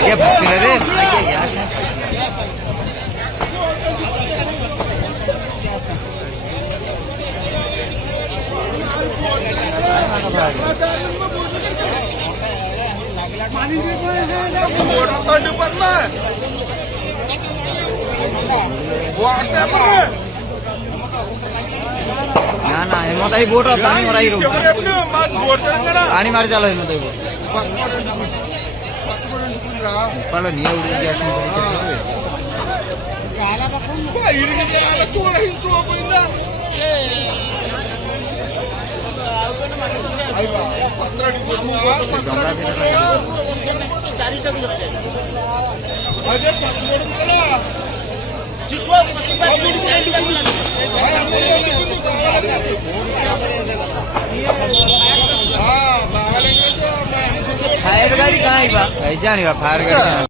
आगे भाग रे आगे यार ना ना हेमंत आई बोट पानी मराई रो पानी मार चालो हेमंत आई पालो निया उड़ी गया इसमें फायर गाड़ी कहाँ फायर गाड़ी